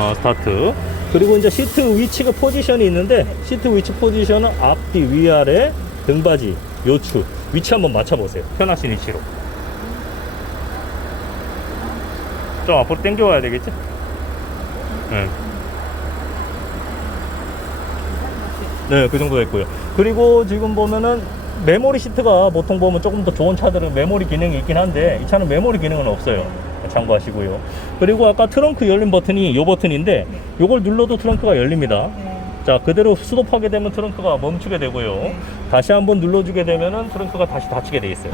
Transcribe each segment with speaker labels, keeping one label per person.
Speaker 1: 어, 스타트. 그리고 이제 시트 위치가 포지션이 있는데 시트 위치 포지션은 앞뒤 위아래 등받이 요추 위치 한번 맞춰보세요. 편하신 위치로. 좀 앞으로 당겨와야 되겠지? 네. 네, 그 정도 됐고요. 그리고 지금 보면은 메모리 시트가 보통 보면 조금 더 좋은 차들은 메모리 기능이 있긴 한데 이 차는 메모리 기능은 없어요. 참고하시고요. 그리고 아까 트렁크 열림 버튼이 요 버튼인데 요걸 눌러도 트렁크가 열립니다. 자, 그대로 스톱하게 되면 트렁크가 멈추게 되고요. 다시 한번 눌러주게 되면은 트렁크가 다시 닫히게 돼 있어요.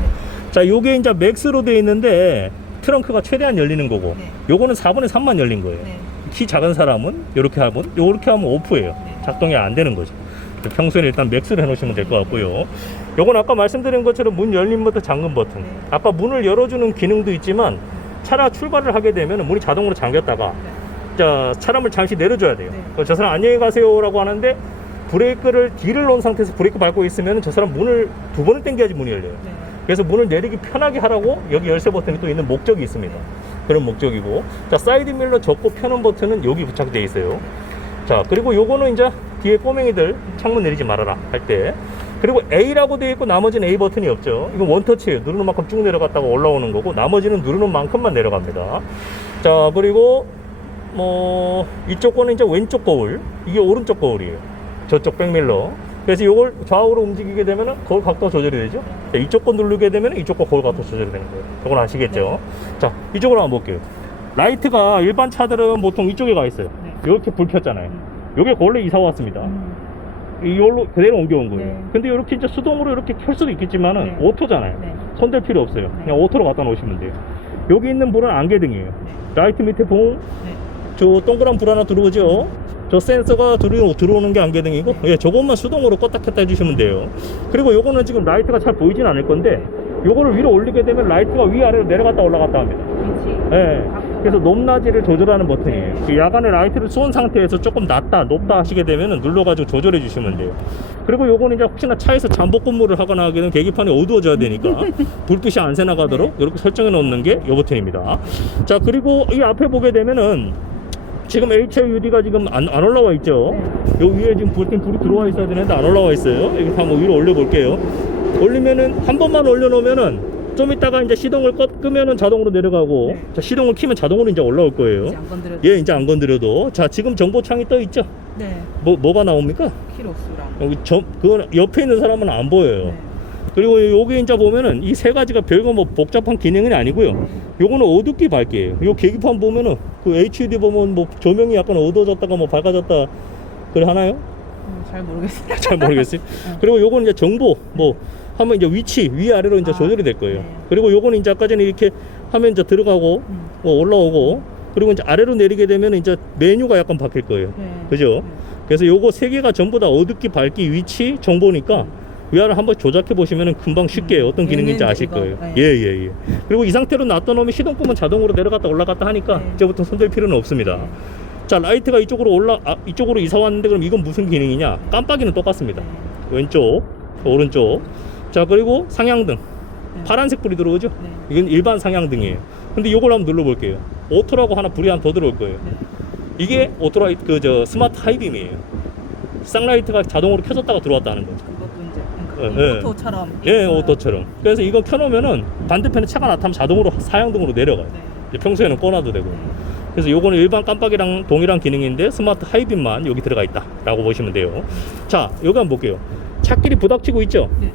Speaker 1: 자, 요게 이제 맥스로 돼 있는데 트렁크가 최대한 열리는 거고
Speaker 2: 네.
Speaker 1: 요거는 4분의 3만 열린 거예요.
Speaker 2: 네.
Speaker 1: 키 작은 사람은 이렇게 하면 이렇게 하면 오프예요. 작동이 안 되는 거죠. 평소에 일단 맥스를 해놓으시면 될 것 같고요. 요건 아까 말씀드린 것처럼 문 열림 버튼, 잠금 버튼.
Speaker 2: 네.
Speaker 1: 아까 문을 열어주는 기능도 있지만 차량 출발을 하게 되면 문이 자동으로 잠겼다가 자 차량을 잠시 내려줘야 돼요.
Speaker 2: 네.
Speaker 1: 그저 사람 안녕히 가세요라고 하는데 브레이크를 D를 놓은 상태에서 브레이크 밟고 있으면 저 사람 문을 두 번을 당겨야지 문이 열려요.
Speaker 2: 네.
Speaker 1: 그래서 문을 내리기 편하게 하라고 여기 열쇠 버튼이 또 있는 목적이 있습니다. 그런 목적이고 자 사이드 밀러 접고 펴는 버튼은 여기 부착되어 있어요. 자 그리고 요거는 이제 뒤에 꼬맹이들 창문 내리지 말아라 할 때 그리고 A라고 되어 있고 나머지는 A 버튼이 없죠. 이건 원터치예요. 누르는 만큼 쭉 내려갔다가 올라오는 거고 나머지는 누르는 만큼만 내려갑니다. 자 그리고 뭐 이쪽 거는 이제 왼쪽 거울 이게 오른쪽 거울이에요. 저쪽 백밀러. 그래서 이걸 좌우로 움직이게 되면은 거울 각도가 조절이 되죠. 자, 이쪽 거 누르게 되면 이쪽 거 거울 각도 조절이 되는 거예요. 이건 아시겠죠? 자, 이쪽으로 한번 볼게요. 라이트가 일반 차들은 보통 이쪽에 가 있어요.
Speaker 2: 네.
Speaker 1: 이렇게 불 켰잖아요. 요게 원래 이사 왔습니다.
Speaker 2: 음.
Speaker 1: 이걸로 그대로 옮겨온 거예요.
Speaker 2: 네.
Speaker 1: 근데 이렇게 이제 수동으로 이렇게 켤 수도 있겠지만은
Speaker 2: 네.
Speaker 1: 오토잖아요.
Speaker 2: 네.
Speaker 1: 손댈 필요 없어요.
Speaker 2: 네.
Speaker 1: 그냥 오토로 갖다 놓으시면 돼요. 여기 있는 불은 안개등이에요. 라이트 밑에 봉,
Speaker 2: 네.
Speaker 1: 저 동그란 불 하나 들어오죠. 저 센서가 들어, 들어오는 게 안개등이고, 예, 저것만 수동으로 껐다 켰다 해주시면 돼요. 그리고 요거는 지금 라이트가 잘 보이진 않을 건데, 요거를 위로 올리게 되면 라이트가 위아래로 내려갔다 올라갔다 합니다.
Speaker 2: 위치.
Speaker 1: 예. 그래서 높낮이를 조절하는 버튼이에요. 그 야간에 라이트를 쏜 상태에서 조금 낮다, 높다 하시게 되면 눌러가지고 조절해 주시면 돼요. 그리고 요거는 이제 혹시나 차에서 잠복 근무를 하거나 되면 계기판이 어두워져야 되니까 불빛이 안 새나가도록 이렇게 설정해 놓는 게 요 버튼입니다. 자, 그리고 이 앞에 보게 되면은 지금 HUD가 지금 안, 안 올라와 있죠. 요 위에 지금 불, 불이 들어와 있어야 되는데 안 올라와 있어요. 이거 한번 위로 올려 볼게요. 올리면은 한 번만 올려 놓으면은 좀 이따가 이제 시동을 꺼, 끄면은 자동으로 내려가고
Speaker 2: 네.
Speaker 1: 자, 시동을 키면 자동으로 이제 올라올 거예요.
Speaker 2: 이제 안 건드려도.
Speaker 1: 예, 이제 안 건드려도 자 지금 정보창이 떠 있죠.
Speaker 2: 네.
Speaker 1: 뭐 뭐가 나옵니까?
Speaker 2: 키로수랑.
Speaker 1: 여기 점 그거 옆에 있는 사람은 안 보여요.
Speaker 2: 네.
Speaker 1: 그리고 여기 이제 보면은 이 세 가지가 별거 뭐 복잡한 기능은 아니고요. 요거는 어둡기 밝기예요. 요 계기판 보면은 그 HUD 보면 뭐 조명이 약간 어두워졌다가 뭐 밝아졌다 그래 하나요?
Speaker 2: 음, 잘 모르겠어요.
Speaker 1: 잘 모르겠어요.
Speaker 2: 네.
Speaker 1: 그리고 요거는 이제 정보 뭐 하면 이제 위치 위아래로 이제
Speaker 2: 아,
Speaker 1: 조절이 될 거예요.
Speaker 2: 네.
Speaker 1: 그리고 요거는 이제 아까 전에 이렇게 하면 이제 들어가고
Speaker 2: 음.
Speaker 1: 뭐 올라오고 그리고 이제 아래로 내리게 되면 이제 메뉴가 약간 바뀔 거예요.
Speaker 2: 네.
Speaker 1: 그죠?
Speaker 2: 네.
Speaker 1: 그래서 요거 세 개가 전부 다 어둡기, 밝기, 위치, 정보니까 위아래 한번 조작해 보시면 금방 쉽게
Speaker 2: 음.
Speaker 1: 어떤 기능인지 아실
Speaker 2: 이거,
Speaker 1: 거예요.
Speaker 2: 네.
Speaker 1: 예, 예, 예. 그리고 이 상태로 놔둬놓으면 시동 끄면 자동으로 내려갔다 올라갔다 하니까
Speaker 2: 네.
Speaker 1: 이제부터 손댈 필요는 없습니다.
Speaker 2: 네.
Speaker 1: 자, 라이트가 이쪽으로 올라, 아, 이쪽으로 이사 왔는데 그럼 이건 무슨 기능이냐? 깜빡이는 똑같습니다.
Speaker 2: 네.
Speaker 1: 왼쪽, 오른쪽. 자, 그리고 상향등.
Speaker 2: 네.
Speaker 1: 파란색 불이 들어오죠?
Speaker 2: 네.
Speaker 1: 이건 일반 상향등이에요. 근데 이걸 한번 눌러볼게요. 오토라고 하나 불이 하나 더 들어올 거예요.
Speaker 2: 네.
Speaker 1: 이게 오토라이트 그 저 스마트 하이빔이에요. 쌍라이트가 자동으로 켜졌다가 들어왔다 하는 거죠.
Speaker 2: 그것도 이제
Speaker 1: 예,
Speaker 2: 그러니까
Speaker 1: 예.
Speaker 2: 오토처럼.
Speaker 1: 예,
Speaker 2: 있어요.
Speaker 1: 오토처럼. 그래서 이거 켜놓으면은 반대편에 차가 나타나면 자동으로 사양등으로 내려가요.
Speaker 2: 네.
Speaker 1: 평소에는 꺼놔도 되고.
Speaker 2: 네.
Speaker 1: 그래서 요거는 일반 깜빡이랑 동일한 기능인데 스마트 하이빔만 여기 들어가 있다 라고 보시면 돼요. 자, 여기 한번 볼게요. 차끼리 부닥치고 있죠?
Speaker 2: 네.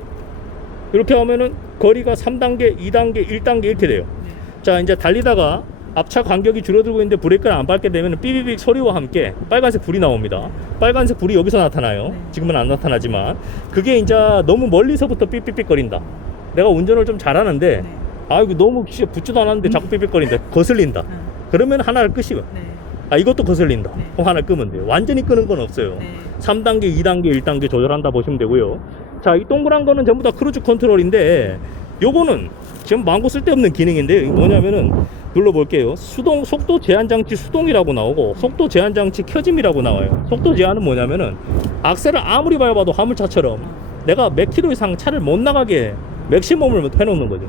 Speaker 1: 이렇게 하면은 거리가 3단계, 2단계, 1단계 이렇게 돼요.
Speaker 2: 네.
Speaker 1: 자, 이제 달리다가 앞차 간격이 줄어들고 있는데 브레이크를 안 밟게 되면 삐비빅 소리와 함께 빨간색 불이 나옵니다. 빨간색 불이 여기서 나타나요.
Speaker 2: 네.
Speaker 1: 지금은 안 나타나지만 그게 이제 너무 멀리서부터 삐삐삐 거린다. 내가 운전을 좀 잘하는데
Speaker 2: 네.
Speaker 1: 아 이거 너무 씨 붙지도 않았는데 자꾸 삐삐거린다. 거슬린다.
Speaker 2: 네.
Speaker 1: 그러면 하나를 끄시면
Speaker 2: 네.
Speaker 1: 아 이것도 거슬린다.
Speaker 2: 네.
Speaker 1: 하나 끄면 돼요. 완전히 끄는 건 없어요.
Speaker 2: 네.
Speaker 1: 3단계, 2단계, 1단계 조절한다 보시면 되고요. 자, 이 동그란 거는 전부 다 크루즈 컨트롤인데 요거는 지금 망고 쓸데없는 기능인데 이거 뭐냐면은 눌러볼게요. 수동 속도 제한 장치 수동이라고 나오고 속도 제한 장치 켜짐이라고 나와요. 속도 제한은 뭐냐면은 악셀을 아무리 밟아도 화물차처럼 내가 몇 킬로 이상 차를 못 나가게 맥시멈을 해놓는 거죠.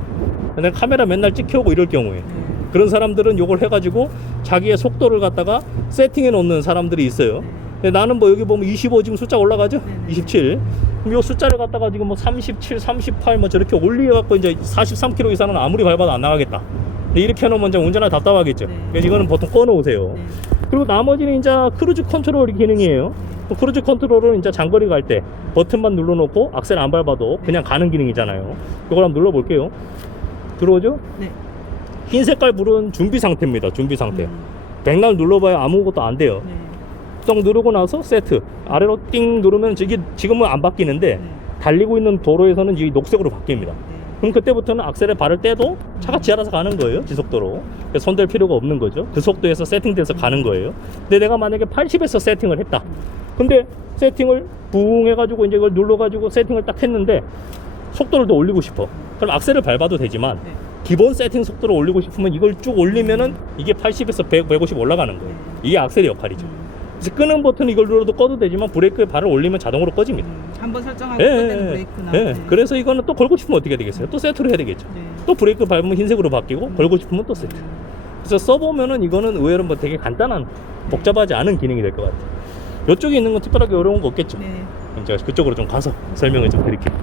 Speaker 1: 내가 카메라 맨날 찍혀오고 이럴 경우에
Speaker 2: 네.
Speaker 1: 그런 사람들은 요걸 해가지고 자기의 속도를 갖다가 세팅해 놓는 사람들이 있어요. 근데 나는 뭐 여기 보면 25 지금 숫자 올라가죠?
Speaker 2: 네네.
Speaker 1: 27. 그럼 요 숫자를 갖다가 지금 뭐 37, 38 뭐 저렇게 올려갖고 이제 43km 이상은 아무리 밟아도 안 나가겠다. 근데 이렇게 해놓으면 이제 운전하 답답하겠죠.
Speaker 2: 네.
Speaker 1: 그래서 이거는 보통 꺼놓으세요.
Speaker 2: 네.
Speaker 1: 그리고 나머지는 이제 크루즈 컨트롤 기능이에요. 그 크루즈 컨트롤은 이제 장거리 갈 때 버튼만 눌러놓고 악셀 안 밟아도 그냥 가는 기능이잖아요. 이걸 한번 눌러볼게요. 들어오죠?
Speaker 2: 네.
Speaker 1: 흰 색깔 불은 준비 상태입니다. 준비 상태.
Speaker 2: 음,
Speaker 1: 백날 눌러봐야 아무것도 안 돼요.
Speaker 2: 네.
Speaker 1: 딱 누르고 나서 세트. 아래로 띵 누르면 이게 지금은 안 바뀌는데
Speaker 2: 네.
Speaker 1: 달리고 있는 도로에서는 이 녹색으로 바뀝니다.
Speaker 2: 네.
Speaker 1: 그럼 그때부터는 악셀에 발을 떼도 차가 지 알아서 가는 거예요 지속도로 그래서 손댈 필요가 없는 거죠 그 속도에서 세팅돼서 가는 거예요 근데 내가 만약에 80에서 세팅을 했다 근데 세팅을 붕 해가지고 이제 이걸 눌러가지고 세팅을 딱 했는데 속도를 더 올리고 싶어 그럼 악셀을 밟아도 되지만
Speaker 2: 네.
Speaker 1: 기본 세팅 속도를 올리고 싶으면 이걸 쭉 올리면은 이게 80에서 100, 150 올라가는 거예요 이게 악셀의 역할이죠
Speaker 2: 음,
Speaker 1: 그래서 끄는 버튼 이걸 눌러도 꺼도 되지만 브레이크에 발을 올리면 자동으로 꺼집니다
Speaker 2: 음, 한번 설정하고
Speaker 1: 예, 예,
Speaker 2: 브레이크나.
Speaker 1: 예.
Speaker 2: 네.
Speaker 1: 그래서 이거는 또 걸고 싶으면 어떻게 되겠어요? 또 세트로 해야 되겠죠.
Speaker 2: 네.
Speaker 1: 또 브레이크 밟으면 흰색으로 바뀌고
Speaker 2: 음.
Speaker 1: 걸고 싶으면 또 세트.
Speaker 2: 음,
Speaker 1: 그래서 써보면은 이거는 의외로 뭐 되게 간단한 복잡하지 않은 기능이 될 것 같아요. 이쪽에 있는 건 특별하게 어려운 거 없겠죠.
Speaker 2: 네.
Speaker 1: 제가 그쪽으로 좀 가서 설명을 좀 드릴게요.